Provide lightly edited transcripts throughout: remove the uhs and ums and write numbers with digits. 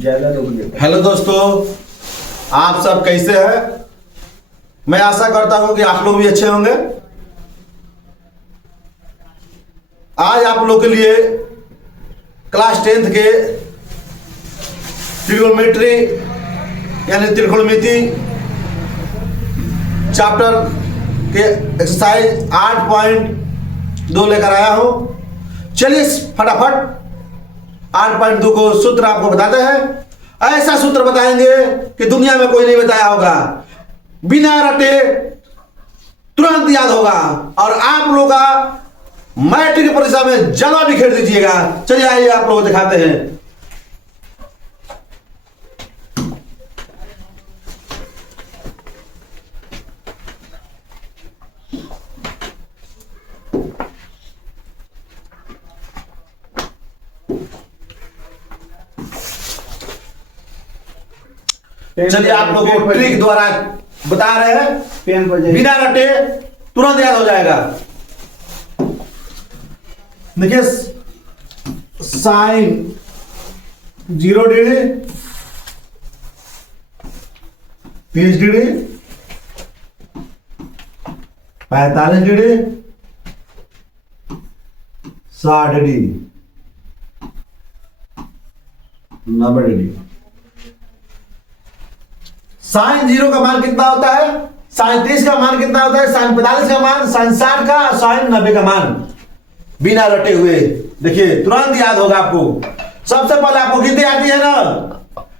ज्यादा लोग लेते हैं। हेलो दोस्तों, आप सब कैसे हैं? मैं आशा करता हूं कि आप लोग भी अच्छे होंगे। आज आप लोग के लिए क्लास 10th के ट्रिग्नोमेट्री यानी त्रिकोणमिति चैप्टर के एक्सरसाइज 8.2 लेकर आया हूं। चलिए फटाफट 8.2 को सूत्र आपको बताते हैं। ऐसा सूत्र बताएंगे कि दुनिया में कोई नहीं बताया होगा, बिना रटे तुरंत याद होगा और आप लोग का मैट्रिक परीक्षा में जलवा भी खेल दीजिएगा। चलिए आइए आप लोग दिखाते हैं। चलिए आप लोगों को ट्रिक द्वारा बता रहे हैं, पेन पर जाइए। बिना रटे तुरंत याद हो जाएगा। देखिए, sine 0 degree 30 degree 45 degree 60 degree 90 degree. Sine 0 का मान कितना होता है, साइन 30 का मान कितना होता है, साइन 45 का मान, साइन 60 का, साइन 90 का मान। बिना रटे हुए देखिए तुरंत याद होगा आपको। सबसे पहले आपको गिनती आती है ना,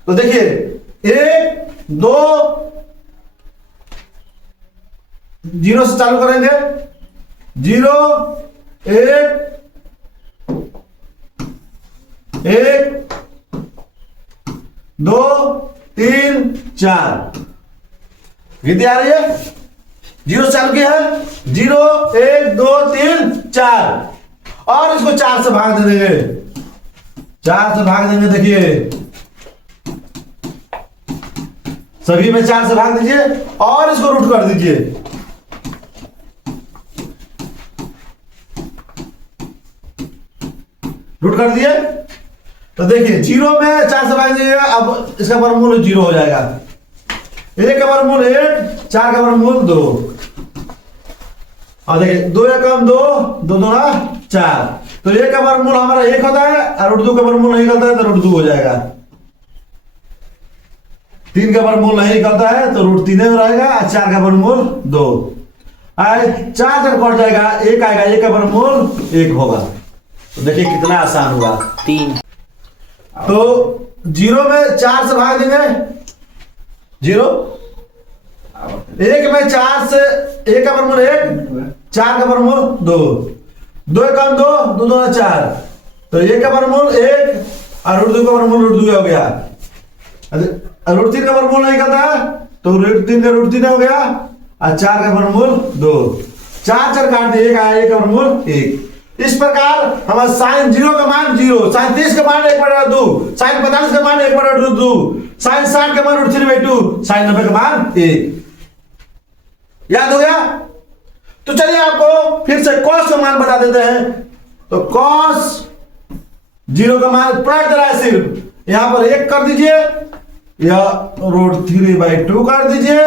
तो देखिए 1 2 0 से चालू करेंगे। 0 1 2 3 4 गिनती आ रही है। 0 से चालू किया है, 0 1 2 3 4 और इसको 4 से भाग दे देंगे। 4 से भाग देंगे, देखिए सभी में 4 से भाग दीजिए और इसको रूट कर दीजिए। रूट कर दिए तो देखिए 0 में 4 से भाग दीजिएगा, अब इसका वर्गमूल 0 हो जाएगा। 1 का वर्गमूल 1, 4 का वर्गमूल 2 और देखिए 2 1 2 2 2 4। तो 1 का वर्गमूल हमारा 1 होता है और रूट 2 का वर्गमूल नहीं निकलता है तो रूट 2 हो जाएगा। 3 का वर्गमूल नहीं निकलता है तो रूट 3 रहेगा और 4 का वर्गमूल 2। 4 जब कट जाएगा 1 आएगा, 1 का वर्गमूल 1 होगा। तो देखिए कितना आसान हुआ। 3 तो 0 में 4 से भाग देंगे, 0 1 में 4 से 1 का वर्गमूल 1, 4 का वर्गमूल 2, 2 1 2 2 2 4। तो 1 का वर्गमूल 1 और रूट 2 का वर्गमूल रूट 2 हो गया। रूट 3 का वर्गमूल नहीं करता तो रूट 3 का रूट 3 हो गया और 4 का वर्गमूल 2। 4 4 काट दिए, 1 आया, 1 का वर्गमूल 1। इस प्रकार हमारा साइन 0 का मान 0, साइन 30 का मान 1/2, साइन 45 का मान 1/2, साइन 60 का मान √3/2, साइन 90 का मान 1। याद हो गया? तो चलिए आपको फिर से कॉस का मान बता देते हैं। तो कॉस 0 का मान पलट रहा है, सिर्फ यहां पर 1 कर दीजिए या √3/2 कर दीजिए,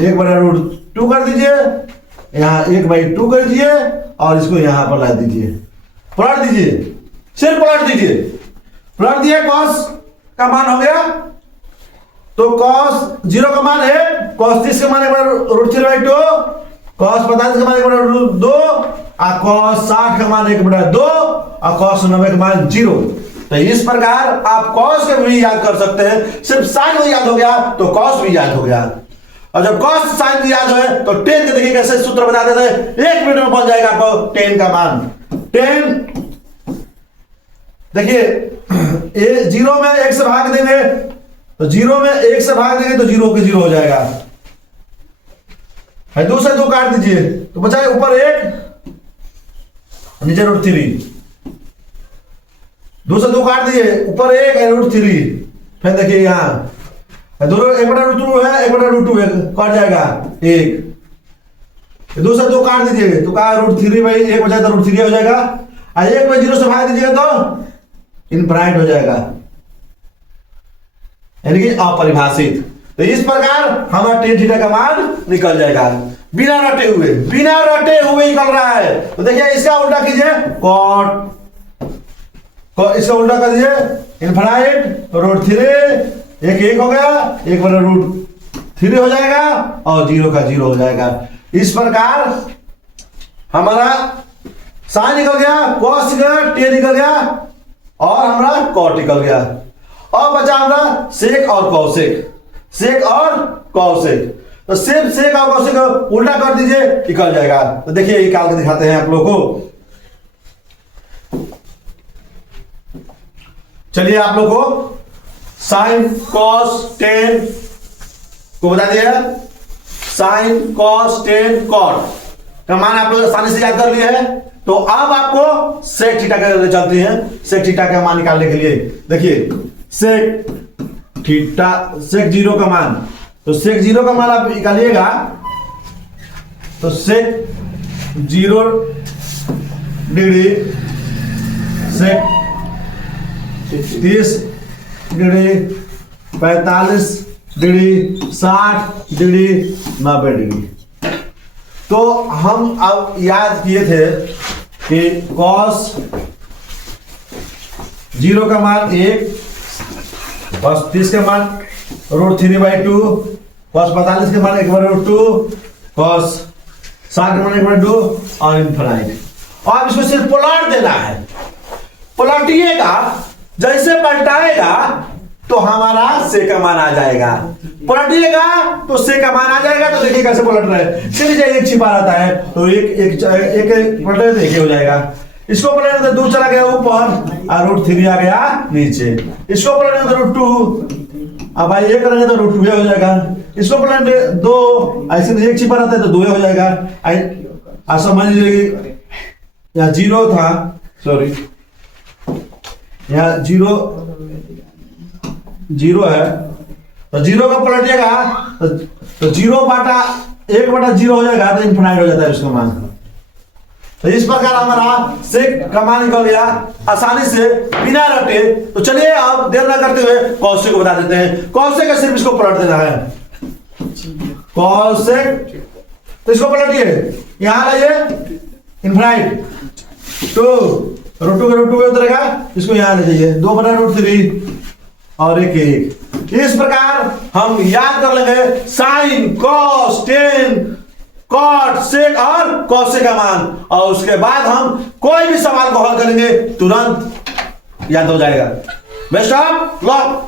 1/√2 कर दीजिए, यहां 1/2 कर दीजिए और इसको यहां पर ला दीजिए, पलट दीजिए, सिर्फ पलट दीजिए। पलट दिए, कॉस का मान हो गया। तो कॉस 0 का मान 1, कॉस 30 का मान 1/√3/2, कॉस 45 का मान 1/2 और कॉस 60 का मान 1/2 और कॉस 90 का मान 0। तो इस प्रकार आप कॉस के भी याद कर सकते हैं। सिर्फ साइन भी याद हो गया तो कॉस भी याद हो गया। और जब कॉस साइन भी याद है तो 10 के देखिए कैसे सूत्र बता देते हैं, 1 मिनट में बन जाएगा आपको 10 का मान। 10 देखिए 0 में 1 से भाग देंगे तो 0 में 1 से भाग देंगे तो 0 के 0 हो जाएगा। 2 से 2 काट दीजिए तो बचा ऊपर 1 नीचे √3। 2 से 2 काट दिए, ऊपर 1 √3। फिर देखिए यहाँ दोनों 1/2 है, 1/2 कट जाएगा 1। 2 से 2 काट दीजिए तो कहा √3/1 बचा तो √3 हो जाएगा। 1/0 से भाग दीजिएगा तो इनफाइनाइट हो जाएगा। यानी कि अपरिभाषित। तो इस प्रकार हमारा tan थीटा का मान निकल जाएगा बिना रटे हुए निकल रहा है। तो देखिए इसका उल्टा कीजिए cot, इसका उल्टा कर दीजिए इनफाइनाइट रूट 3, एक हो गया, एक बटा रूट 3 हो जाएगा और 0 का 0 हो जाएगा। इस प्रकार हमारा साइन निकल गया, cos निकल गया, tan निकल गया और हमारा cot निकल गया। अब बचा हमारा sec और cosec। तो सिर्फ sec और cosec को उल्टा कर दीजिए, निकल जाएगा। तो देखिए ये निकाल के दिखाते हैं आप लोग को। चलिए आप लोग को साइन कॉस टेन को बता दिया, साइन कॉस टेन कॉट का मान आप लोग आसानी से याद कर लिए हैं। तो अब आपको सेक थीटा का चलती हैं, सेक थीटा का मान निकालने के लिए देखिए सेक थीटा, सेक 0 का मान, तो सेक 0 का मान आप निकालिएगा तो सेक 0 डिग्री, सेक 30 डिग्री, 45 डिग्री, 60 डिग्री, 90 डिग्री। तो हम अब याद किए थे कि cos 0 का मान 1, cos 30 का मान √3/2, cos 45 का मान 1/2, cos 60 का मान 1/2 और इनफाइनाइट। और इसको सिर्फ पलट देना है, पलटिएगा, जैसे पलटाएगा तो हमारा से का मान आ जाएगा, पलटिएगा तो से का मान आ जाएगा। तो देखिए कैसे पलट रहे हैं, चलिए एक छिपा रहता है तो एक पलटे तो एक हो जाएगा, इसको पलटे तो 2 चला गया ऊपर और √3 आ गया नीचे, इसको पलटे तो √2, अब भाई एक करेंगे तो √2 हो जाएगा, इसको पलटे 2, ऐसे एक छिपा रहता है तो 2 हो जाएगा। समझ लीजिए यहाँ 0 था, सॉरी यहाँ 0 है तो 0 को पलटिएगा तो 1/0 हो जाएगा, तो इनफाइनाइट हो जाता है उसका मान। तो इस प्रकार हमारा सेक का मान निकल गया आसानी से बिना रटे। तो चलिए अब देर ना करते हुए कॉसेक को बता देते हैं। कॉसेक का सिर्फ इसको पलट देना है, कॉसेक, तो इसको पलटिए, यहां लाइए इनफाइनाइट 2, √2 का √2 उतरेगा, इसको यहां ले जाइए 2/√3 और 1 इस प्रकार हम याद कर लेंगे sine cos tan cot sec और कॉसेक का मान, और उसके बाद हम कोई भी सवाल को हल करेंगे तुरंत याद हो जाएगा। Best of luck.